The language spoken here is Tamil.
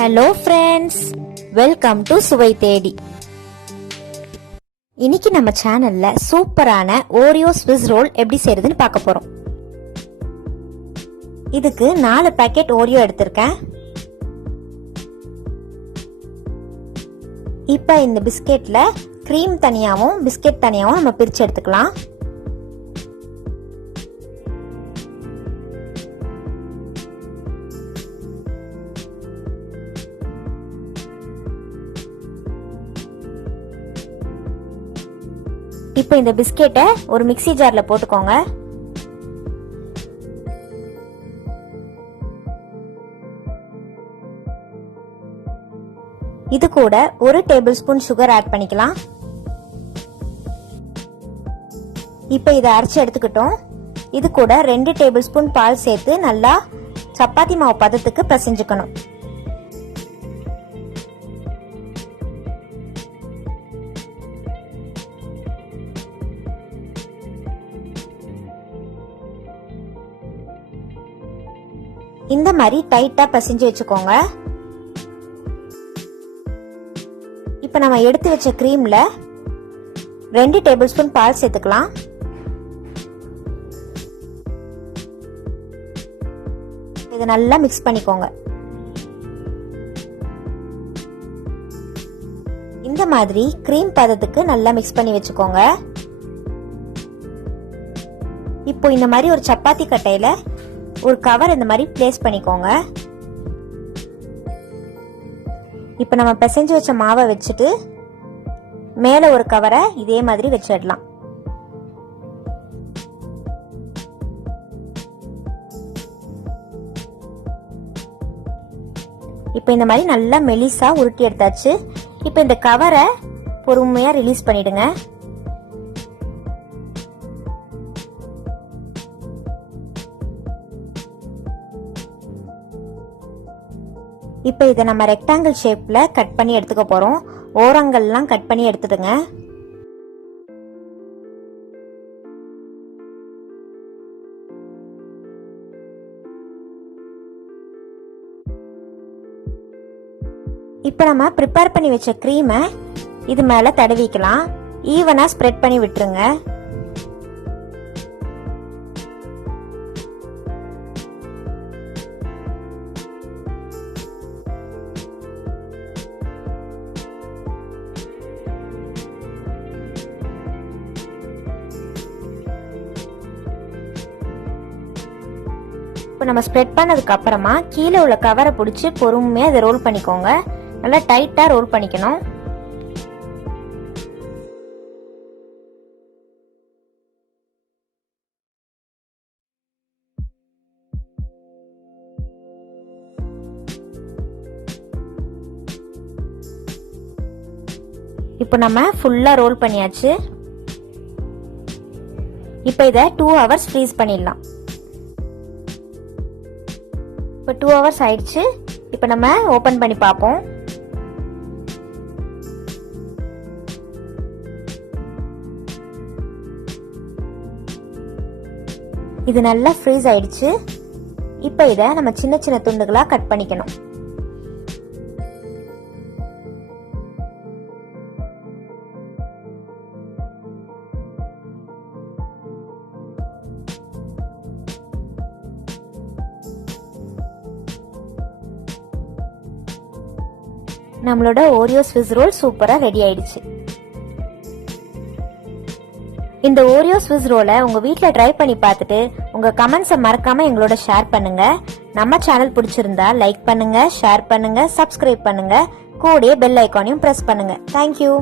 ஹலோ ஃப்ரெண்ட்ஸ், வெல்கம் டு சுவை தேடி. இன்னைக்கு நம்ம சேனல்ல சூப்பரான ஓரியோ ஸ்விஸ் ரோல் எப்படி செய்யறதுன்னு பார்க்க போறோம். இதுக்கு 4 பாக்கெட் ஓரியோ எடுத்திருக்கேன். இப்ப இந்த பிஸ்கெட்ல கிரீம் தனியாவும் பிஸ்கெட் தனியாவும் நம்ம பிரிச்சு எடுத்துக்கலாம். இப்போ இந்த பிஸ்கெட்டை ஒரு மிக்ஸி ஜார்ல போட்டுக்கோங்க. இது கூட 1 டேபிள் ஸ்பூன் சுகர் ஆட் பண்ணிக்கலாம். இப்போ இதை அரைச்சு எடுத்துக்கிட்டோம். இது கூட 2 டேபிள் ஸ்பூன் பால் சேர்த்து நல்லா சப்பாத்தி மாவு பதத்துக்கு பிசைஞ்சுக்கணும். இந்த மாதிரி டைட்டா பிசைஞ்சு வச்சுக்கோங்க. இப்ப நம்ம எடுத்து வச்ச கிரீம்ல 2 டேபிள் ஸ்பூன் பால் சேர்த்துக்கலாம். இதை நல்லா மிக்ஸ் பண்ணிக்கோங்க. இந்த மாதிரி கிரீம் பதத்துக்கு நல்லா மிக்ஸ் பண்ணி வச்சுக்கோங்க. இப்போ இந்த மாதிரி ஒரு சப்பாத்தி கட்டையில ஒரு கவர் இந்த மாதிரி பிளேஸ் பண்ணிக்கோங்க. இப்ப நம்ம பிசைஞ்சு வச்ச மாவை வச்சுட்டு மேல ஒரு கவரை இதே மாதிரி வச்சிடலாம். இப்ப இந்த மாதிரி நல்லா மெலிசா உருட்டி எடுத்தாச்சு. இப்ப இந்த கவரை பொறுமையா ரிலீஸ் பண்ணிடுங்க. இப்போ இதை நம்ம ரெக்டாங்கிள் ஷேப்ல கட் பண்ணி எடுத்துக்க போறோம். ஓரங்கள்லாம் கட் பண்ணி எடுத்துடுங்க. இப்போ நம்ம ப்ரிப்பேர் பண்ணி வச்ச கிரீமை இது மேல தடவிக்கலாம். ஈவனா ஸ்ப்ரெட் பண்ணி விட்டுருங்க. இப்போ நம்ம ஸ்ப்ரெட் பண்ணதுக்கு அப்புறமா கீழே உள்ள கவரை பிடிச்சி பொறுமையா இதை ரோல் பண்ணிக்கோங்க. நல்லா டைட்டா ரோல் பண்ணிக்கணும். இப்போ நம்ம ஃபுல்லா ரோல் பண்ணியாச்சு. இப்போ இதை 2 hours ஃப்ரீஸ் பண்ணிடலாம். இப்போ 2 hours ஆயிடுச்சு. இப்போ நம்ம ஓபன் பண்ணி பார்ப்போம். இது நல்லா ஃப்ரீஸ் ஆயிடுச்சு. இப்போ இதை நம்ம சின்ன சின்ன துண்டுகளா கட் பண்ணிக்கணும். நம்மளோட ஓரியோ ஸ்விஸ் ரோல் சூப்பரா ரெடி ஆயிடுச்சு. இந்த ஓரியோ ஸ்விஸ் ரோலை உங்க வீட்ல ட்ரை பண்ணி பார்த்துட்டு உங்க கமெண்ட்ஸை மறக்காம எங்களோட ஷேர் பண்ணுங்க. நம்ம சேனல் பிடிச்சிருந்தா லைக் பண்ணுங்க, ஷேர் பண்ணுங்க, சப்ஸ்கிரைப் பண்ணுங்க. கூடயே பெல் ஐகானையும் பிரஸ் பண்ணுங்க. தேங்க்யூ.